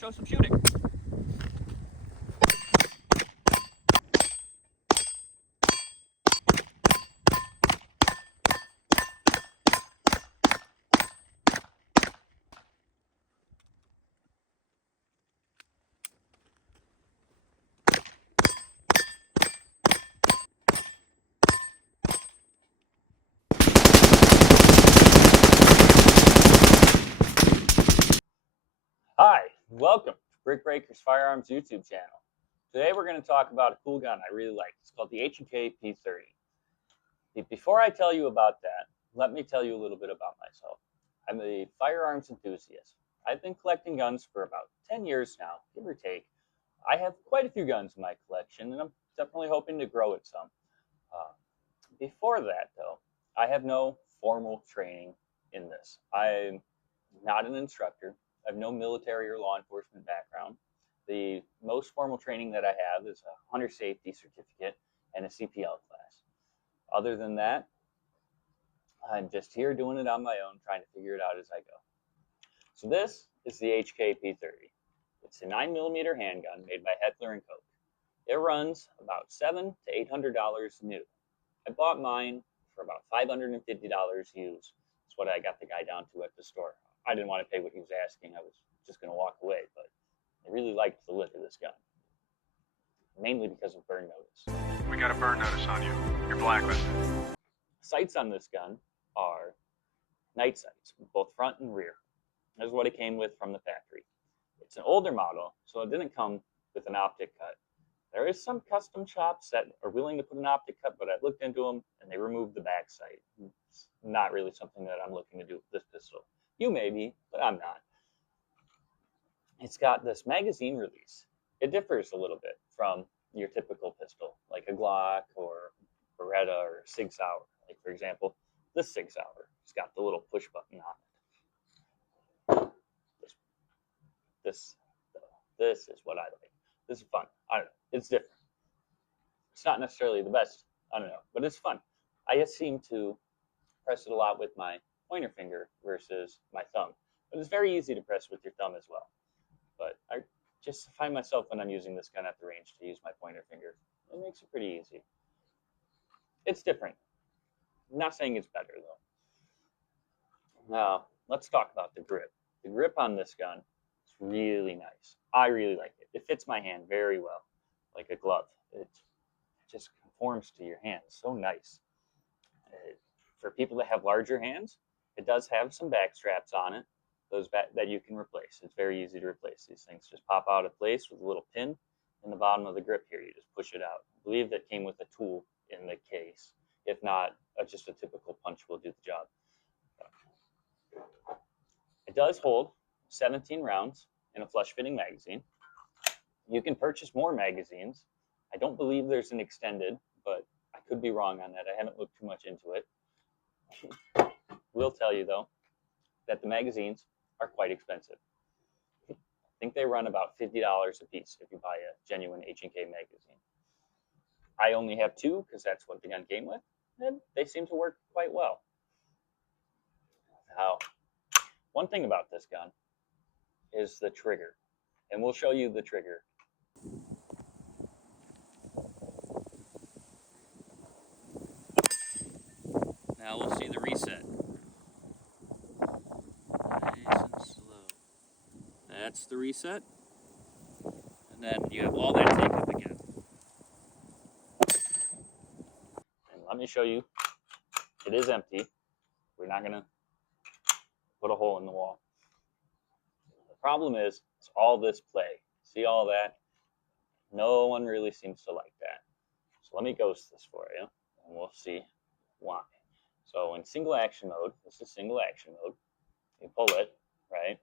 show some shooting. Hi, welcome to Brick Breaker's Firearms YouTube channel. Today we're going to talk about a cool gun I really like. It's called the H&K P30. Before I tell you about that, let me tell you a little bit about myself. I'm a firearms enthusiast. I've been collecting guns for about 10 years now, give or take. I have quite a few guns in my collection, and I'm definitely hoping to grow it some. Before that, though, I have no formal training in this. I'm not an instructor. I have no military or law enforcement background. The most formal training that I have is a hunter safety certificate and a CPL class. Other than that, I'm just here doing it on my own, trying to figure it out as I go. So this is the HK P30. It's a 9mm handgun made by Heckler & Koch. It runs about $700 to $800 new. I bought mine for about $550 used. That's what I got the guy down to at the store. I didn't want to pay what he was asking. I was just going to walk away, but I really liked the look of this gun, mainly because of burn notice. We got a burn notice on you. You're blacklisted. Sights on this gun are night sights, both front and rear. This is what it came with from the factory. It's an older model, so it didn't come with an optic cut. There is some custom shops that are willing to put an optic cut, but I looked into them and they removed the back sight. It's not really something that I'm looking to do with this pistol. You may be, but I'm not. It's got this magazine release. It differs a little bit from your typical pistol, like a Glock or Beretta or Sig Sauer. Like, for example, this Sig Sauer. It's got the little push button on it. This is what I like. This is fun. I don't know. It's different. It's not necessarily the best. I don't know, but it's fun. I just seem to press it a lot with my pointer finger versus my thumb. But it's very easy to press with your thumb as well. But I just find myself when I'm using this gun at the range to use my pointer finger. It makes it pretty easy. It's different. I'm not saying it's better though. Now, let's talk about the grip. The grip on this gun is really nice. I really like it. It fits my hand very well, like a glove. It just conforms to your hand. So nice. For people that have larger hands, it does have some back straps on it, that you can replace. It's very easy to replace. These things just pop out of place with a little pin in the bottom of the grip here. You just push it out. I believe that came with a tool in the case. If not, just a typical punch will do the job. It does hold 17 rounds in a flush-fitting magazine. You can purchase more magazines. I don't believe there's an extended, but I could be wrong on that. I haven't looked too much into it. Will tell you, though, that the magazines are quite expensive. I think they run about $50 a piece if you buy a genuine H&K magazine. I only have two because that's what the gun came with, and they seem to work quite well. Now, one thing about this gun is the trigger, and we'll show you the trigger. Now we'll see the reset. Nice and slow. That's the reset. And then you have all that take up again. And let me show you. It is empty. We're not going to put a hole in the wall. The problem is, it's all this play. See all that? No one really seems to like that. So let me ghost this for you, and we'll see why. So in single action mode, this is single action mode. You pull it, right?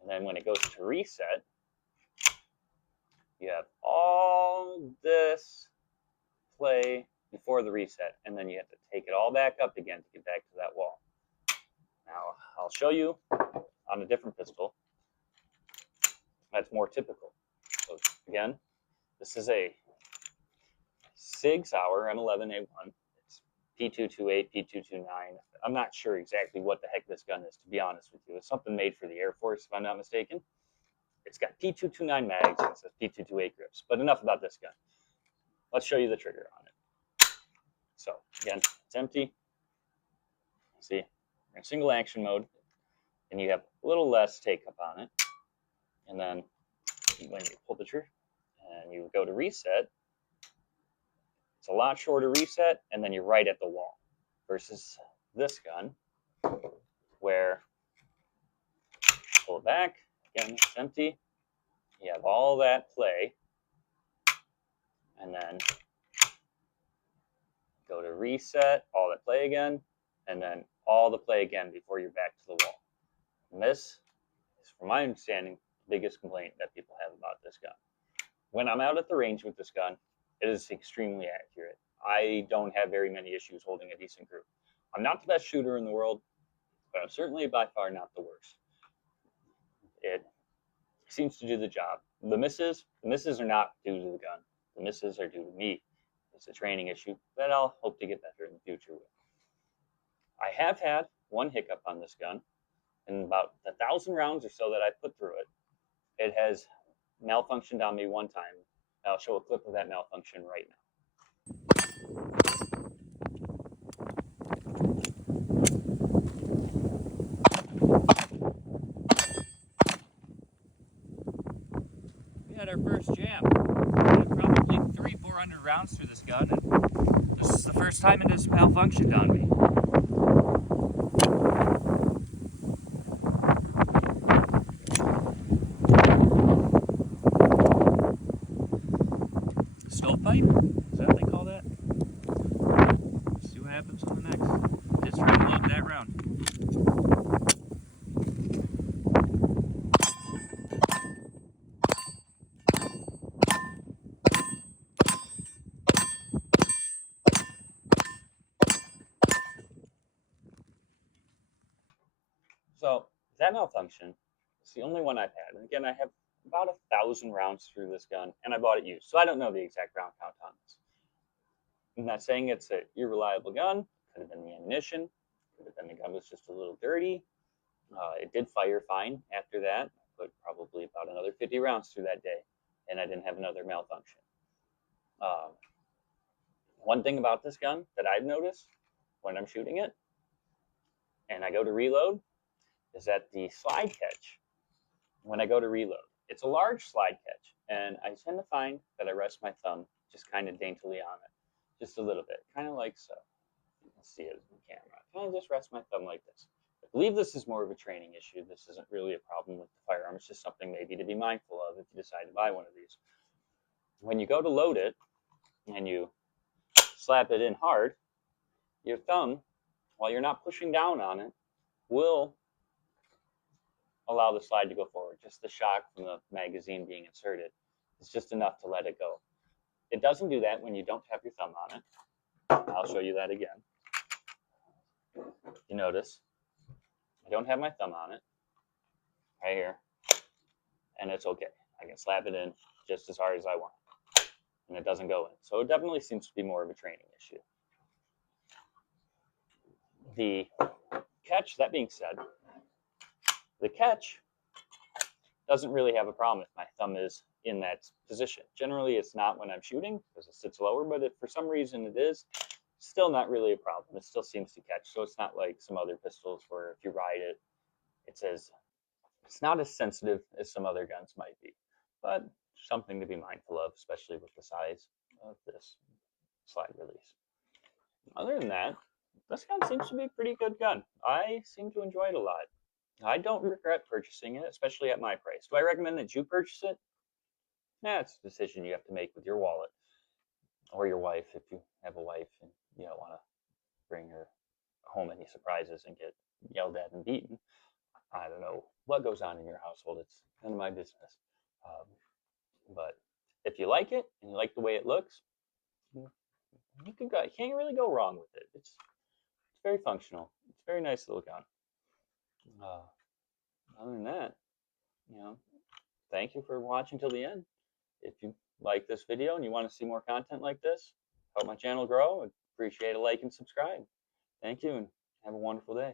And then when it goes to reset, you have all this play before the reset, and then you have to take it all back up again to get back to that wall. Now, I'll show you on a different pistol that's more typical. So again, this is a Sig Sauer M11A1. It's P228, P229. I'm not sure exactly what the heck this gun is, to be honest with you. It's something made for the Air Force, if I'm not mistaken. It's got P229 mags and it says P228 grips. But enough about this gun. Let's show you the trigger on it. So again, it's empty. See, you're in single action mode, and you have a little less take up on it. And then when you pull the trigger and you go to reset, it's a lot shorter reset, and then you're right at the wall. Versus this gun, where pull it back, again, it's empty. You have all that play, and then go to reset, all that play again, and then all the play again before you're back to the wall. And this is, from my understanding, the biggest complaint that people have about this gun. When I'm out at the range with this gun, it is extremely accurate. I don't have very many issues holding a decent group. I'm not the best shooter in the world, but I'm certainly by far not the worst. It seems to do the job. The misses are not due to the gun. The misses are due to me. It's a training issue that I'll hope to get better in the future with. I have had one hiccup on this gun. In about 1,000 rounds or so that I put through it, it has malfunctioned on me one time. I'll show a clip of that malfunction right now. We had our first jam. We had probably 300-400 rounds through this gun, and this is the first time it has malfunctioned on me. Stovepipe? Is that what they call that? Let's see what happens on the next. Just trying to load that round. So that malfunction is the only one I've had. And again, I have about 1,000 rounds through this gun, and I bought it used, so I don't know the exact round count on this. I'm not saying it's an irreliable gun. Could have been the ammunition. Could have been the gun was just a little dirty. It did fire fine after that. I put probably about another 50 rounds through that day, and I didn't have another malfunction. One thing about this gun that I've noticed when I'm shooting it, and I go to reload, is that the slide catch, when I go to reload, it's a large slide catch, and I tend to find that I rest my thumb just kind of daintily on it, just a little bit, kind of like so. You can see it in the camera. I kind of just rest my thumb like this. I believe this is more of a training issue. This isn't really a problem with the firearm. It's just something maybe to be mindful of if you decide to buy one of these. When you go to load it and you slap it in hard, your thumb, while you're not pushing down on it, will allow the slide to go forward. Just the shock from the magazine being inserted is just enough to let it go. It doesn't do that when you don't have your thumb on it. I'll show you that again. You notice I don't have my thumb on it right here, and it's okay. I can slap it in just as hard as I want, and it doesn't go in. So it definitely seems to be more of a training issue. The catch, that being said, the catch doesn't really have a problem if my thumb is in that position. Generally, it's not when I'm shooting because it sits lower, but if for some reason it is, still not really a problem. It still seems to catch. So it's not like some other pistols where if you ride it, it says it's not as sensitive as some other guns might be, but something to be mindful of, especially with the size of this slide release. Other than that, this gun seems to be a pretty good gun. I seem to enjoy it a lot. I don't regret purchasing it, especially at my price. Do I recommend that you purchase it? Nah, it's a decision you have to make with your wallet or your wife if you have a wife and you don't want to bring her home any surprises and get yelled at and beaten. I don't know what goes on in your household. It's none of my business. But if you like it and you like the way it looks, you can't really go wrong with it. It's very functional. It's a very nice little gun. Other than that, thank you for watching till the end. If you like this video and you want to see more content like this, help my channel grow, I'd appreciate a like and subscribe. Thank you and have a wonderful day.